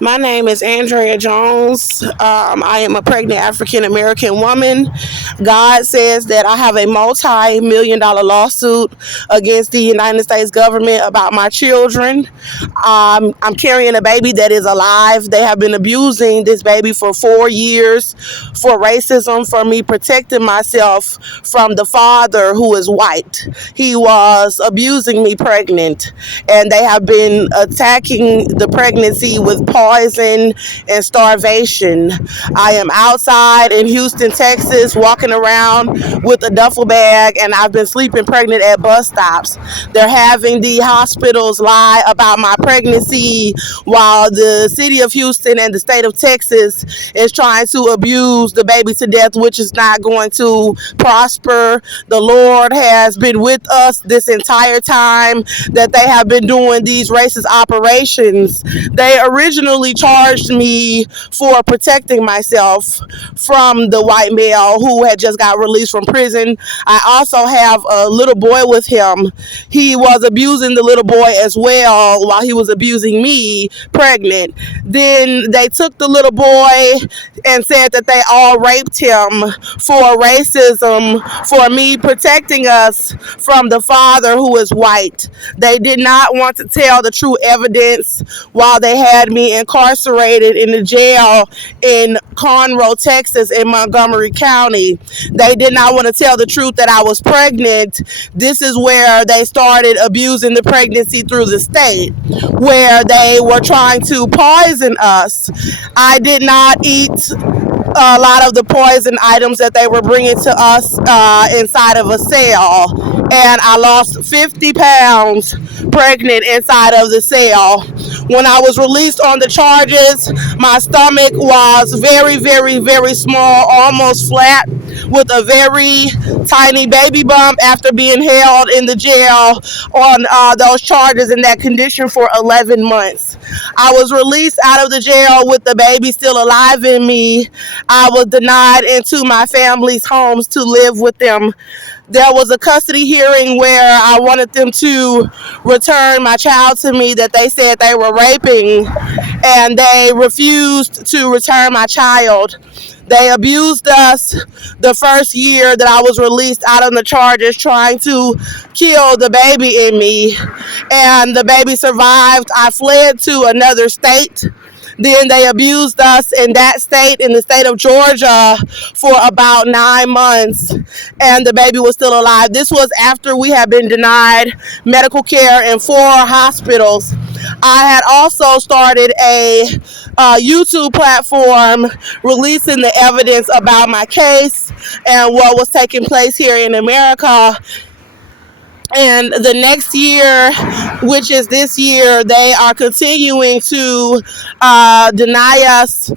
My name is Andrea Jones. I am a pregnant African American woman. God says that I have a multi-million dollar lawsuit against the United States government about my children. I'm carrying a baby that is alive. They have been abusing this baby for 4 years for racism, for me protecting myself from the father who is white. He was abusing me pregnant, and they have been attacking the pregnancy with poison and starvation. I am outside in Houston, Texas, walking around with a duffel bag, and I've been sleeping pregnant at bus stops. They're having the hospitals lie about my pregnancy while the city of Houston and the state of Texas is trying to abuse the baby to death, which is not going to prosper. The Lord has been with us this entire time that they have been doing these racist operations. They originally charged me for protecting myself from the white male who had just got released from prison. I also have a little boy with him. He was abusing the little boy as well while he was abusing me pregnant. Then they took the little boy and said that they all raped him for racism, for me protecting us from the father who is white. They did not want to tell the true evidence while they had me incarcerated in the jail in Conroe, Texas, in Montgomery County. They did not want to tell the truth that I was pregnant. This is where they started abusing the pregnancy through the state, where they were trying to poison us. I did not eat a lot of the poison items that they were bringing to us inside of a cell, and I lost 50 pounds pregnant inside of the cell. When I was released on the charges, my stomach was very, very, very small, almost flat, with a very tiny baby bump after being held in the jail on those charges in that condition for 11 months. I was released out of the jail with the baby still alive in me. I was denied into my family's homes to live with them. There was a custody hearing where I wanted them to return my child to me that they said they were raping, and they refused to return my child. They abused us the first year that I was released out on the charges, trying to kill the baby in me, and the baby survived. I fled to another state. Then they abused us in that state, in the state of Georgia, for about 9 months, and the baby was still alive. This was after we had been denied medical care in 4 hospitals. I had also started a YouTube platform releasing the evidence about my case and what was taking place here in America. And the next year, which is this year, they are continuing to deny us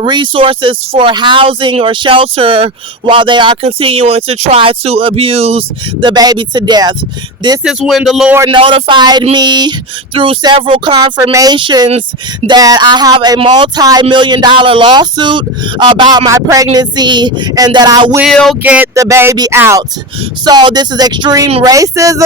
resources for housing or shelter while they are continuing to try to abuse the baby to death. This is when the Lord notified me through several confirmations that I have a multi-million dollar lawsuit about my pregnancy and that I will get the baby out. So this is extreme racism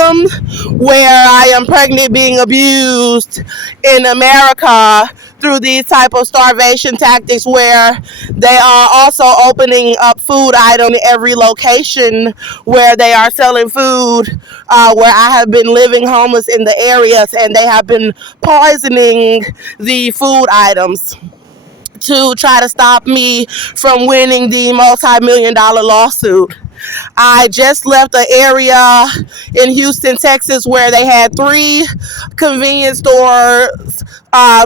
where I am pregnant being abused in America through these type of starvation tactics, where they are also opening up food items in every location where they are selling food, where I have been living homeless in the areas, and they have been poisoning the food items to try to stop me from winning the multi-million dollar lawsuit. I just left an area in Houston, Texas, where they had 3 convenience stores,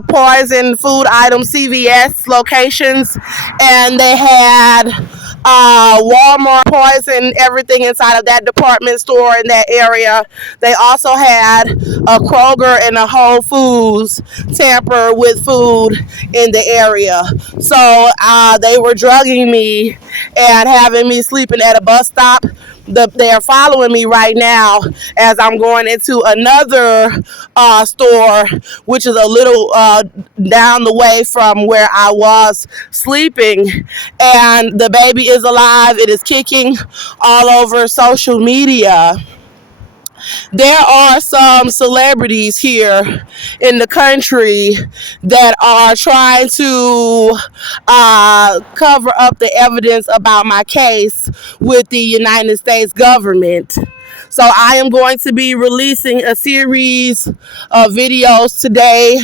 poison food items, CVS locations, and they had Walmart poison everything inside of that department store in that area. They also had a Kroger and a Whole Foods tamper with food in the area. So they were drugging me and having me sleeping at a bus stop. They are following me right now as I'm going into another store, which is a little down the way from where I was sleeping. And the baby is alive. It is kicking all over social media. there are some celebrities here in the country that are trying to cover up the evidence about my case with the United States government. So I am going to be releasing a series of videos today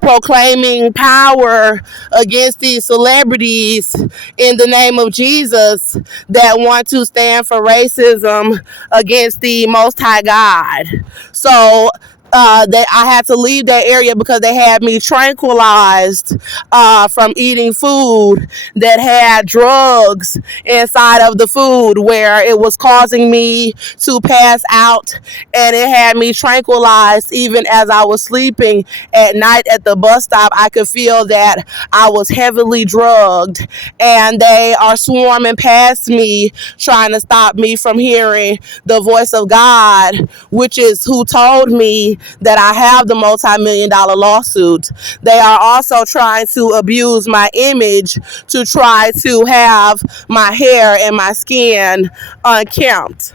proclaiming power against these celebrities in the name of Jesus that want to stand for racism against the Most High God. So that I had to leave that area because they had me tranquilized from eating food that had drugs inside of the food, where it was causing me to pass out, and it had me tranquilized even as I was sleeping at night at the bus stop. I could feel that I was heavily drugged, and they are swarming past me trying to stop me from hearing the voice of God, which is who told me that I have the multi-million dollar lawsuit. They are also trying to abuse my image to try to have my hair and my skin unkempt.